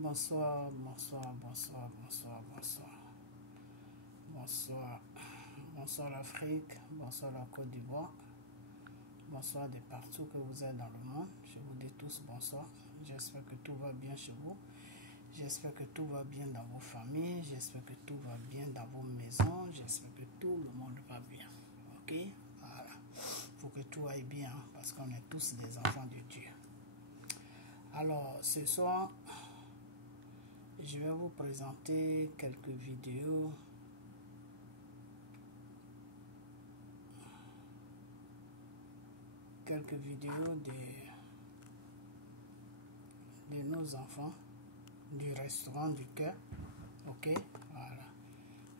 Bonsoir, bonsoir, bonsoir, bonsoir, bonsoir. Bonsoir. Bonsoir l'Afrique, bonsoir la Côte d'Ivoire. Bonsoir de partout que vous êtes dans le monde. Je vous dis tous bonsoir. J'espère que tout va bien chez vous. J'espère que tout va bien dans vos familles. J'espère que tout va bien dans vos maisons. J'espère que tout le monde va bien. Ok? Voilà. Il faut que tout aille bien parce qu'on est tous des enfants de Dieu. Alors, ce soir, je vais vous présenter quelques vidéos. Quelques vidéos de nos enfants du restaurant du cœur. Ok, voilà.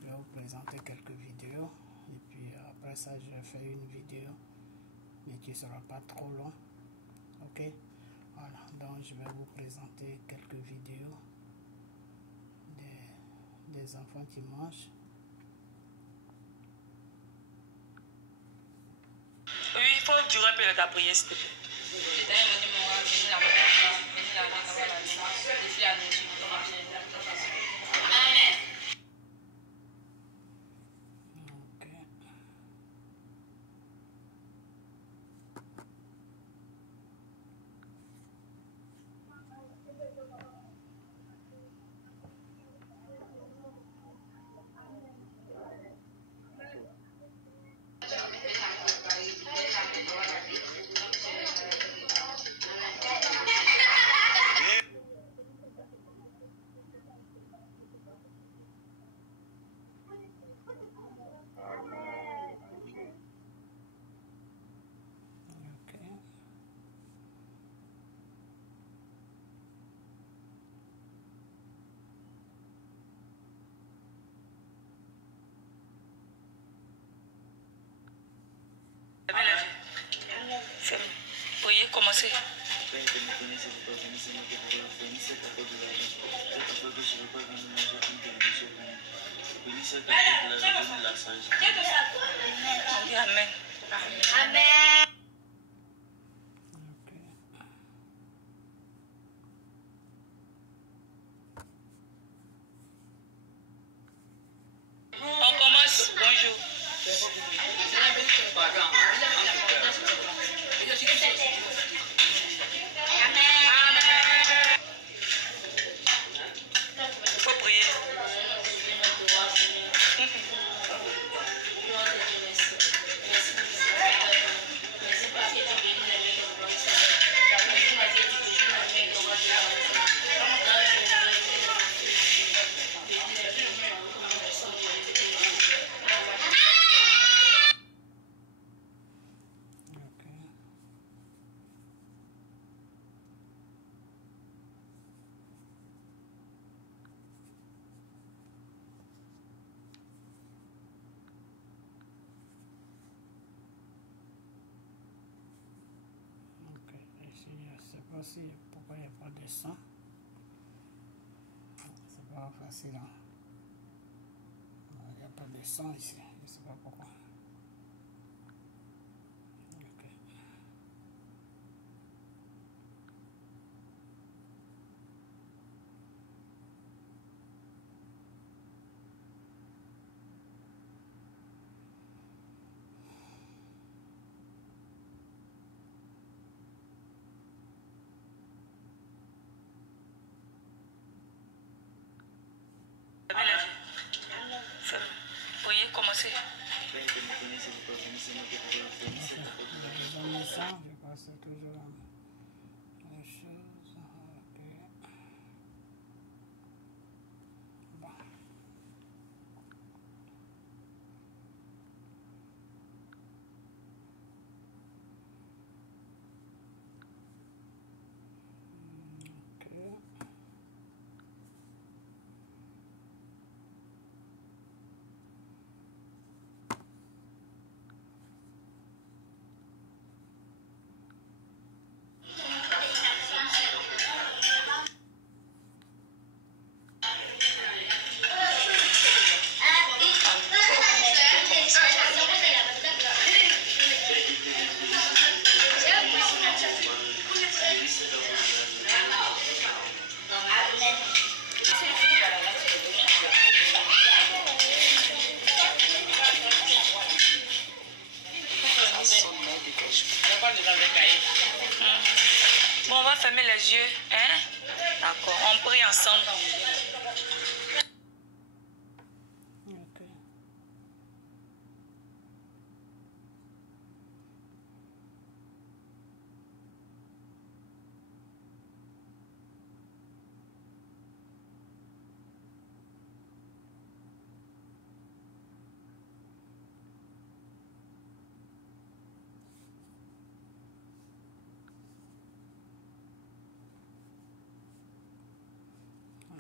Je vais vous présenter quelques vidéos. Et puis après ça, je vais faire une vidéo. Mais qui ne sera pas trop long. Ok, voilà. Donc je vais vous présenter quelques vidéos des enfants qui mangent. Oui, il faut durer un peu ta prière, s'il te plaît. Priez, commencez. Amen. Amen. On commence. Bonjour. Faut prier. Je sais pas si pourquoi il n'y a pas de son. C'est pas facile. Hein? Il n'y a pas de son ici. Je sais pas pourquoi. Okay. Priez, commencez. Bon, on va fermer les yeux. Hein? D'accord, on prie ensemble. Ok.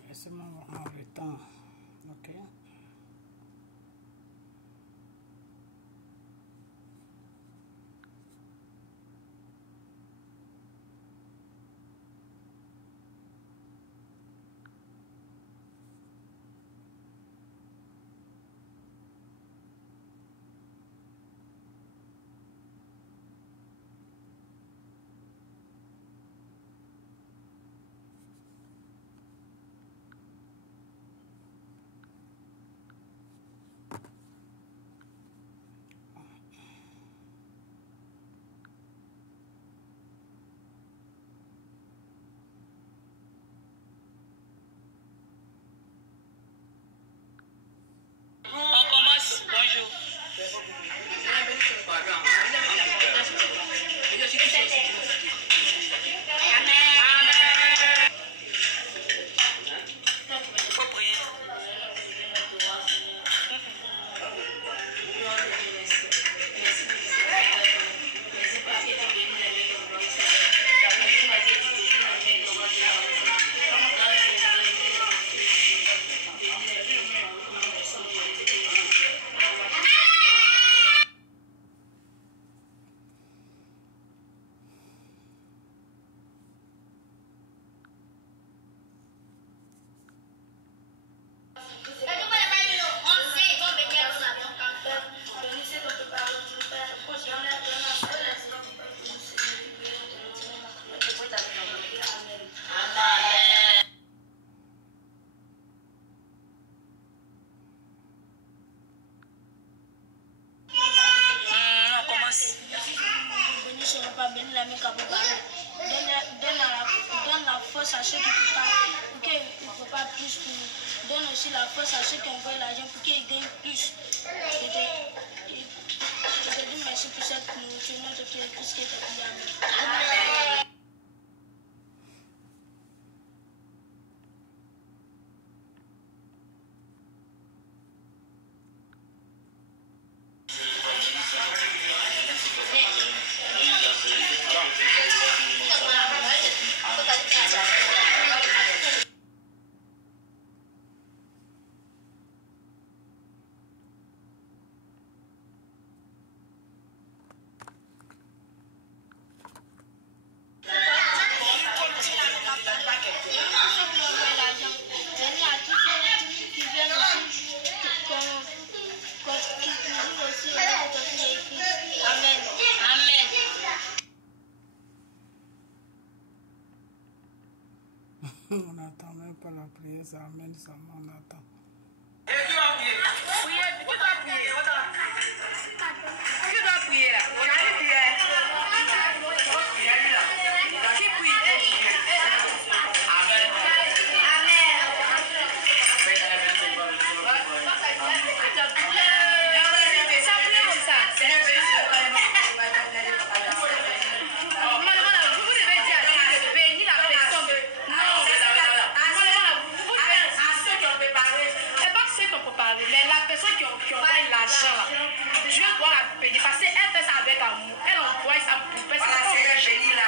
Laissez-moi voir le temps. Ok. On commence. Bonjour. Faut prier. On commence. Béni ce repas, béni la main capable. Donne la force à ceux qui ne peuvent pas, pour qu'ils ne peuvent pas plus pour nous. Donne aussi la force à ceux qui envoient l'argent pour qu'ils gagnent plus. Je te dis merci pour cette nourriture, notre Christ qui est appuyé. Amen. On n'attend même pas la prière, ça amène ça, on attend. Qui doit prier là? Qui prie? Amen. Ça prie comme ça. Vous devez dire bénis la personne. Non. C'est pas ceux qu'on peut parler, mais la personne qui envoie l'argent là, Dieu doit la payer parce qu'elle fait ça avec amour. Elle envoie ça pour faire ça.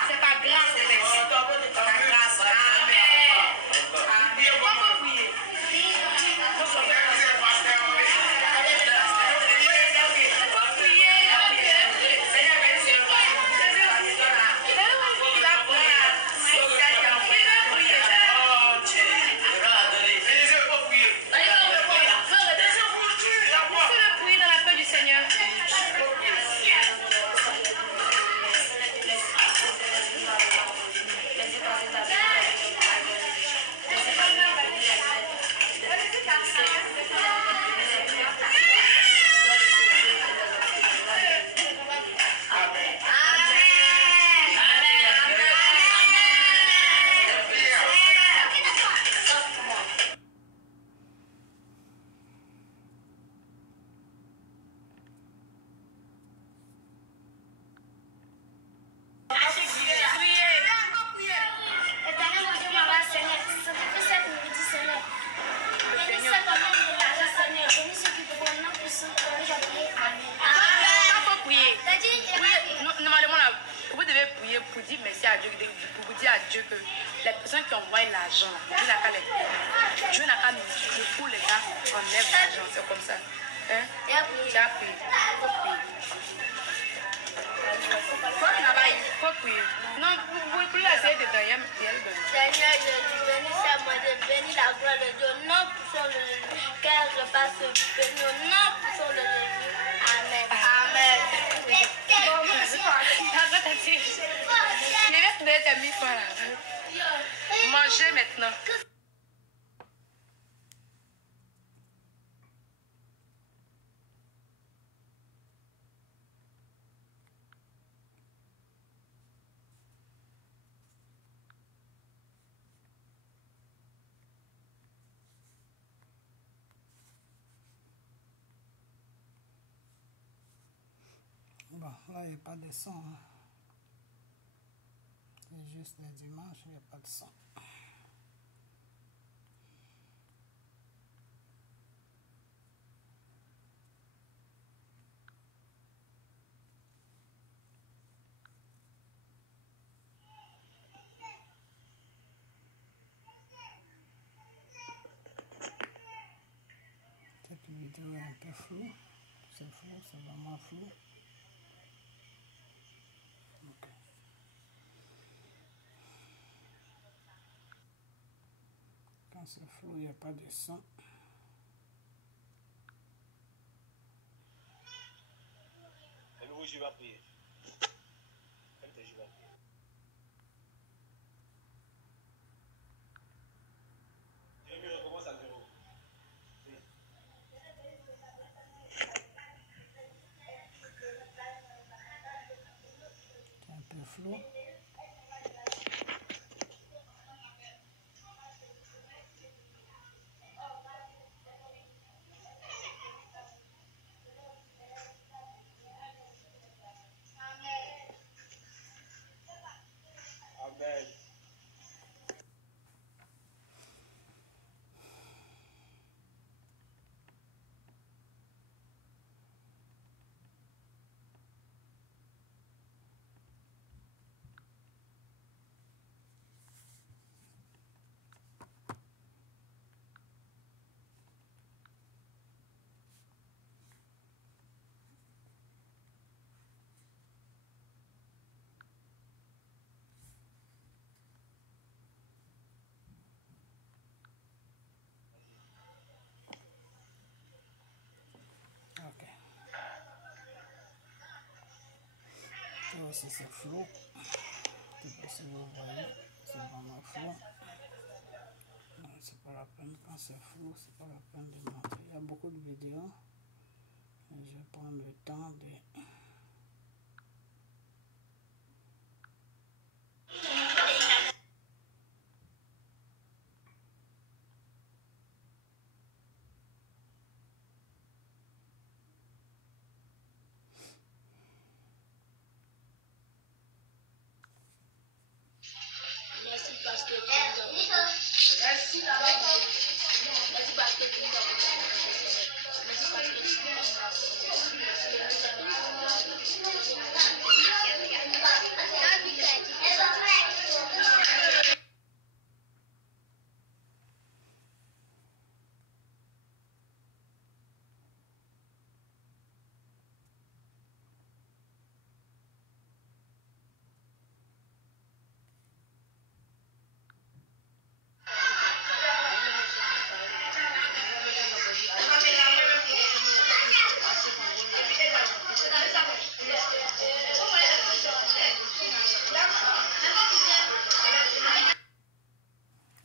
C'est pas grâce au Père. C'est pas grâce. Amen. Amen. Comment prier? Dieu que les personnes qui envoient l'argent, Dieu n'a qu'à les payer. Dieu n'a qu'à nous dire pour les gars, enlève l'argent. C'est comme ça. Hein? Tu as pris. Faut prier. Non, vous pouvez essayer de donner. Seigneur Jésus, bénis sa mère, bénis la gloire de Dieu. Non, poussons le Jésus. Qu'elle repasse béni au nom, poussons le Jésus. Amen. Amen. Bon, merci. Je vais te donner tes 1000 francs là. Mangez maintenant. Bon, là, il n'y a pas de son. Hein. C'est juste le dimanche, il n'y a pas de son. Cette vidéo est un peu floue. C'est flou, c'est vraiment flou. Ok. Quand c'est flou, il n'y a pas de son. Et nous, je vais prier. Je vais prier. Je recommence à zéro. C'est un peu flou. Amen. Ok. Ça aussi, c'est flou. Je ne sais pas si vous voyez. C'est vraiment flou. C'est pas la peine quand c'est flou, c'est pas la peine de montrer. Il y a beaucoup de vidéos. Et je vais prendre le temps de... Merci parce que tu nous as apporté. Merci parce que tu nous as apporté. Merci parce que tu nous as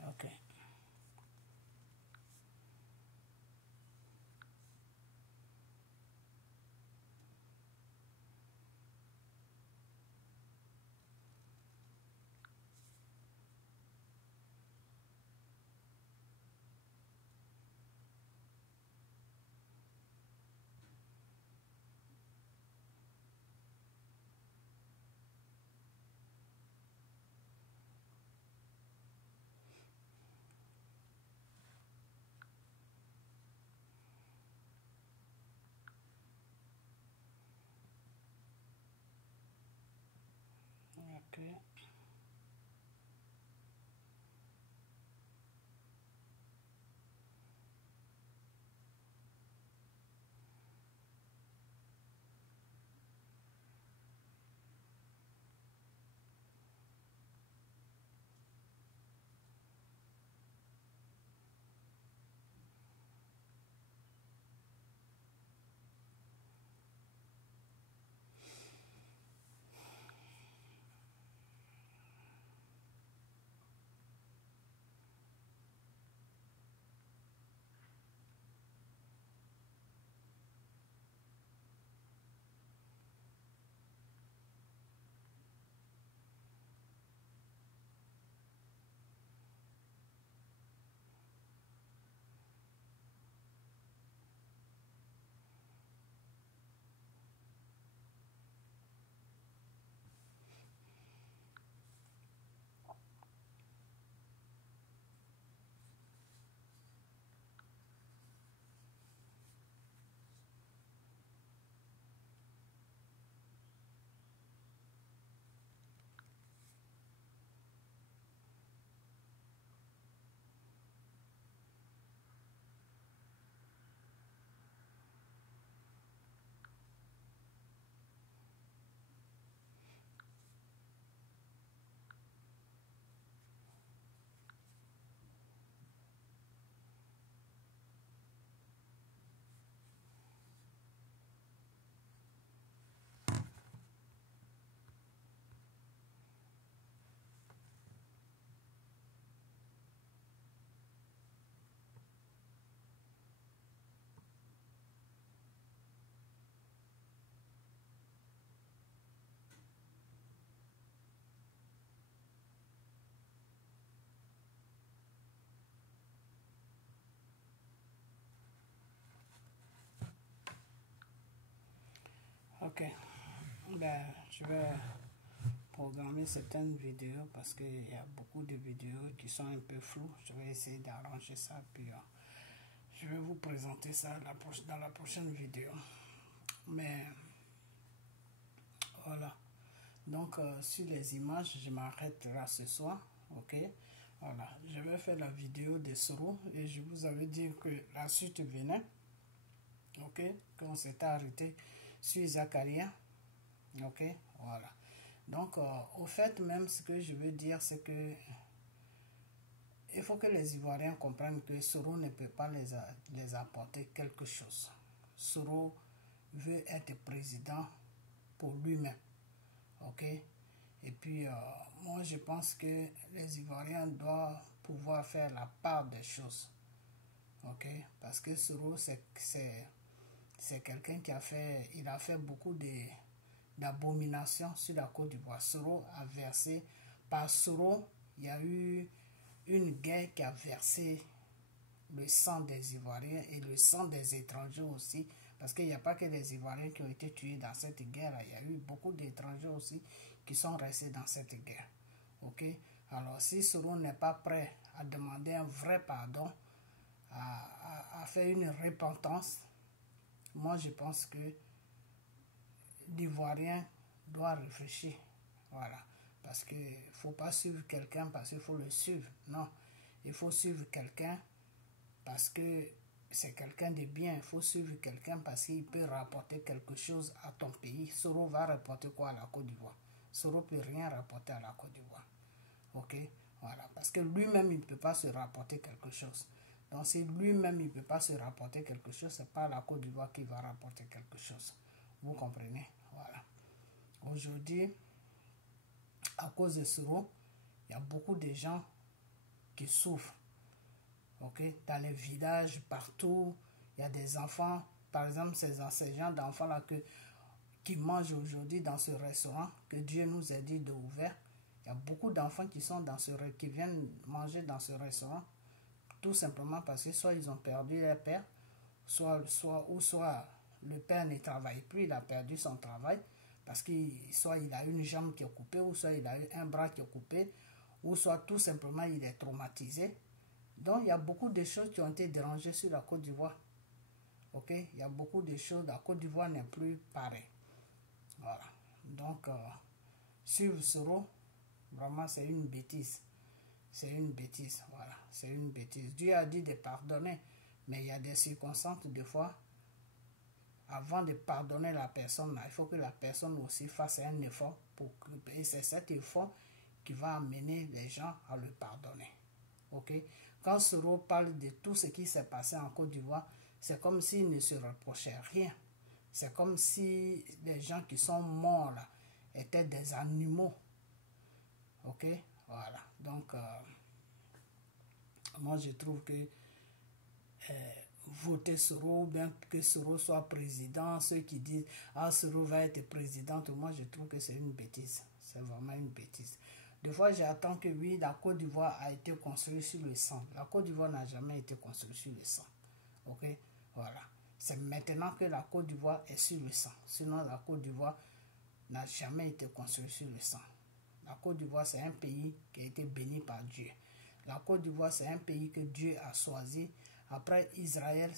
Ok. Ok. Ok, ben, je vais programmer certaines vidéos parce qu'il y a beaucoup de vidéos qui sont un peu floues. Je vais essayer d'arranger ça, puis je vais vous présenter ça dans la prochaine vidéo. Mais voilà, donc sur les images, je m'arrête là ce soir. Ok, voilà, je vais faire la vidéo des Soro et je vous avais dit que la suite venait. Ok, qu'on s'était arrêté sur Zacharia. Ok, voilà. Donc, au fait, même ce que je veux dire, c'est que il faut que les Ivoiriens comprennent que Soro ne peut pas les apporter quelque chose. Soro veut être président pour lui-même. Ok? Et puis, moi, je pense que les Ivoiriens doivent pouvoir faire la part des choses. Ok? Parce que Soro, c'est quelqu'un qui a fait beaucoup d'abominations sur la Côte d'Ivoire. Soro a versé, par Soro, il y a eu une guerre qui a versé le sang des Ivoiriens et le sang des étrangers aussi, parce qu'il n'y a pas que les Ivoiriens qui ont été tués dans cette guerre-là, il y a eu beaucoup d'étrangers aussi qui sont restés dans cette guerre. Ok? Alors, si Soro n'est pas prêt à demander un vrai pardon, à faire une repentance, moi je pense que l'Ivoirien doit réfléchir. Voilà. Parce qu'il ne faut pas suivre quelqu'un parce qu'il faut le suivre. Non. Il faut suivre quelqu'un parce que c'est quelqu'un de bien. Il faut suivre quelqu'un parce qu'il peut rapporter quelque chose à ton pays. Soro va rapporter quoi à la Côte d'Ivoire? Soro ne peut rien rapporter à la Côte d'Ivoire. Ok? Voilà. Parce que lui-même, il ne peut pas se rapporter quelque chose. Donc, si lui-même, il ne peut pas se rapporter quelque chose, ce n'est pas la Côte d'Ivoire qui va rapporter quelque chose. Vous comprenez? Voilà. Aujourd'hui, à cause de Soro, il y a beaucoup de gens qui souffrent. Ok? Dans les villages, partout, il y a des enfants, par exemple, ces gens d'enfants-là qui mangent aujourd'hui dans ce restaurant, que Dieu nous a dit d'ouvrir. Il y a beaucoup d'enfants qui viennent manger dans ce restaurant, tout simplement parce que soit ils ont perdu leur père, soit le père ne travaille plus, il a perdu son travail, parce que soit il a une jambe qui est coupée, ou soit il a un bras qui est coupé, ou soit tout simplement il est traumatisé. Donc il y a beaucoup de choses qui ont été dérangées sur la Côte d'Ivoire. Ok? Il y a beaucoup de choses, la Côte d'Ivoire n'est plus pareille. Voilà. Donc, suivre Soro, vraiment c'est une bêtise. C'est une bêtise, voilà. C'est une bêtise. Dieu a dit de pardonner, mais il y a des circonstances, des fois, avant de pardonner la personne, il faut que la personne aussi fasse un effort. Et c'est cet effort qui va amener les gens à le pardonner. Ok? Quand Soro parle de tout ce qui s'est passé en Côte d'Ivoire, c'est comme s'il ne se reprochait rien. C'est comme si les gens qui sont morts là étaient des animaux. Ok? Voilà. Donc, moi je trouve que voter Soro, ou bien que Soro soit président, ceux qui disent ah Soro va être président, moi je trouve que c'est une bêtise. C'est vraiment une bêtise. Des fois j'attends que oui, la Côte d'Ivoire a été construite sur le sang. La Côte d'Ivoire n'a jamais été construite sur le sang. Ok? Voilà. C'est maintenant que la Côte d'Ivoire est sur le sang. Sinon la Côte d'Ivoire n'a jamais été construite sur le sang. La Côte d'Ivoire c'est un pays qui a été béni par Dieu. La Côte d'Ivoire c'est un pays que Dieu a choisi. Après Israël,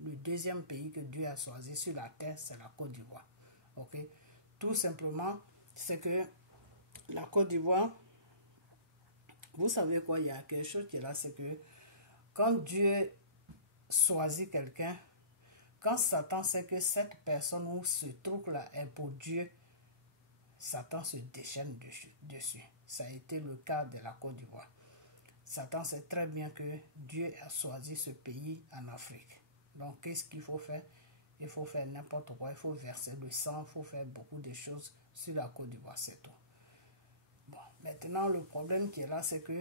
le deuxième pays que Dieu a choisi sur la terre, c'est la Côte d'Ivoire. Ok? Tout simplement, c'est que la Côte d'Ivoire, vous savez quoi, il y a quelque chose qui est là, c'est que quand Dieu choisit quelqu'un, quand Satan sait que cette personne ou ce truc-là est pour Dieu, Satan se déchaîne dessus. Ça a été le cas de la Côte d'Ivoire. Satan sait très bien que Dieu a choisi ce pays en Afrique. Donc, qu'est-ce qu'il faut faire? Il faut faire n'importe quoi. Il faut verser le sang. Il faut faire beaucoup de choses sur la Côte d'Ivoire, c'est tout. Bon, maintenant, le problème qui est là, c'est que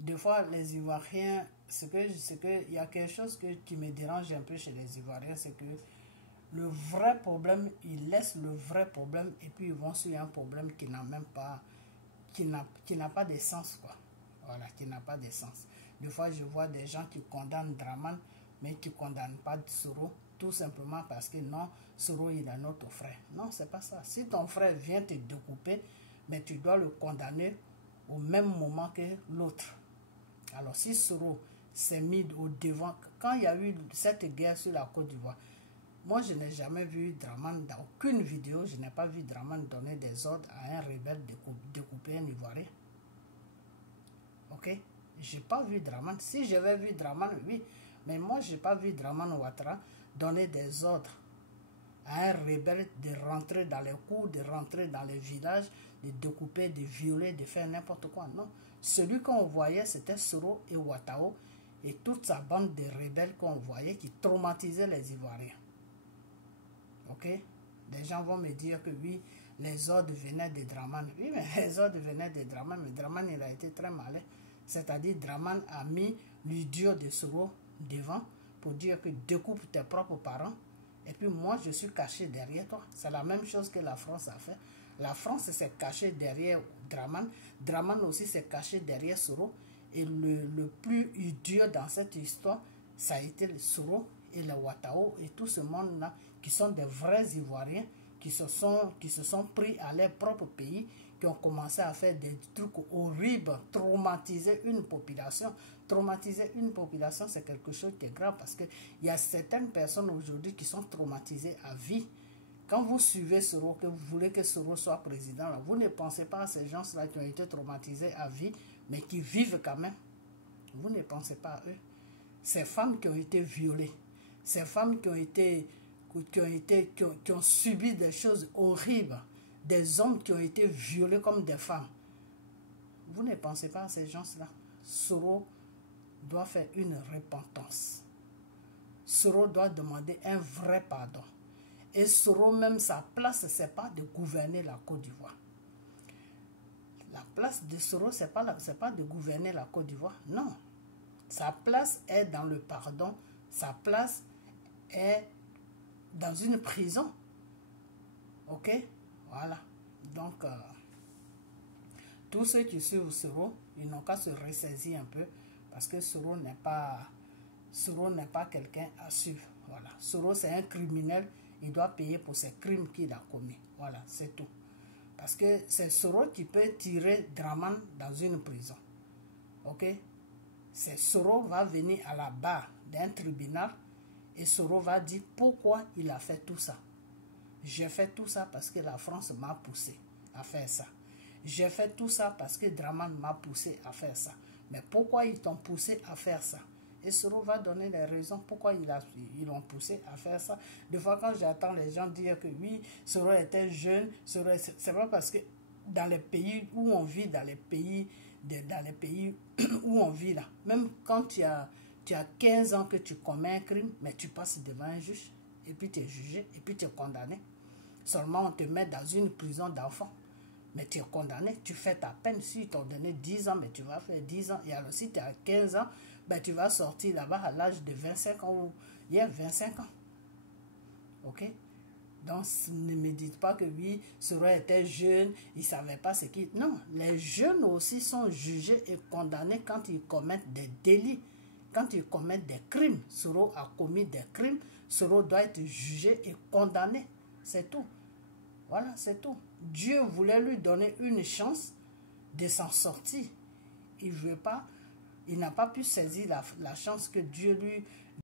des fois, les Ivoiriens, il y a quelque chose qui me dérange un peu chez les Ivoiriens, c'est que le vrai problème, ils laissent le vrai problème et puis ils vont sur un problème qui n'a même pas, qui n'a pas de sens, quoi. Voilà, qui n'a pas de sens. Des fois, je vois des gens qui condamnent Draman, mais qui ne condamnent pas Soro. tout simplement parce que non, Soro il est notre frère. Non, c'est pas ça. Si ton frère vient te découper, mais tu dois le condamner au même moment que l'autre. Alors si Soro s'est mis au devant, quand il y a eu cette guerre sur la Côte d'Ivoire, moi je n'ai jamais vu Dramane, dans aucune vidéo, je n'ai pas vu Dramane donner des ordres à un rebelle découper un Ivoirien. Ok? J'ai pas vu Dramane. Si j'avais vu Dramane, oui. Mais moi, j'ai pas vu Dramane Ouattara donner des ordres à un rebelle de rentrer dans les cours, de rentrer dans les villages, de découper, de violer, de faire n'importe quoi. Non. Celui qu'on voyait, c'était Soro et Ouattao et toute sa bande de rebelles qu'on voyait qui traumatisaient les Ivoiriens. Ok? Des gens vont me dire que oui, les ordres venaient de Dramane. Oui, mais les ordres venaient de Dramane, mais Dramane, il a été très malin. C'est-à-dire, Dramane a mis l'idiot de Soro devant pour dire que découpe tes propres parents. Et puis moi, je suis caché derrière toi. C'est la même chose que la France a fait. La France s'est cachée derrière Dramane. Dramane aussi s'est caché derrière Soro. Et le plus idiot dans cette histoire, ça a été le Soro et le Ouattao et tout ce monde-là qui sont des vrais Ivoiriens qui se sont pris à leur propre pays, qui ont commencé à faire des trucs horribles, traumatiser une population. Traumatiser une population, c'est quelque chose qui est grave parce qu'il y a certaines personnes aujourd'hui qui sont traumatisées à vie. Quand vous suivez Soro, que vous voulez que Soro soit président, là, vous ne pensez pas à ces gens-là qui ont été traumatisés à vie, mais qui vivent quand même. Vous ne pensez pas à eux. Ces femmes qui ont été violées, ces femmes qui ont subi des choses horribles, des hommes qui ont été violés comme des femmes. Vous ne pensez pas à ces gens-là. Soro doit faire une repentance. Soro doit demander un vrai pardon. Et Soro, même sa place, ce n'est pas de gouverner la Côte d'Ivoire. La place de Soro, ce n'est pas de gouverner la Côte d'Ivoire. Non. Sa place est dans le pardon. Sa place est dans une prison. Ok? Voilà. Donc, tous ceux qui suivent Soro, ils n'ont qu'à se ressaisir un peu parce que Soro n'est pas quelqu'un à suivre. Voilà. Soro, c'est un criminel. Il doit payer pour ses crimes qu'il a commis. Voilà, c'est tout. Parce que c'est Soro qui peut tirer Dramane dans une prison. Ok? C'est Soro va venir à la barre d'un tribunal et Soro va dire pourquoi il a fait tout ça. J'ai fait tout ça parce que la France m'a poussé à faire ça. J'ai fait tout ça parce que Dramane m'a poussé à faire ça. Mais pourquoi ils t'ont poussé à faire ça? Et Soro va donner les raisons pourquoi ils l'ont poussé à faire ça. Des fois, quand j'entends les gens dire que oui, Soro était jeune, c'est pas parce que dans les pays où on vit, dans les pays où on vit là, même quand tu as 15 ans que tu commets un crime, mais tu passes devant un juge, et puis tu es jugé, et puis tu es condamné. Seulement, on te met dans une prison d'enfants. Mais tu es condamné, tu fais ta peine. Si ils t'ont donné 10 ans, mais tu vas faire 10 ans. Et alors, si tu as 15 ans, ben, tu vas sortir là-bas à l'âge de 25 ans ou il y a 25 ans. Ok? Donc, ne me dites pas que oui, Soro était jeune, il ne savait pas ce qu'il... Non, les jeunes aussi sont jugés et condamnés quand ils commettent des délits, quand ils commettent des crimes. Soro a commis des crimes, Soro doit être jugé et condamné. C'est tout. Voilà, c'est tout. Dieu voulait lui donner une chance de s'en sortir. Il veut pas, il n'a pas pu saisir la chance que Dieu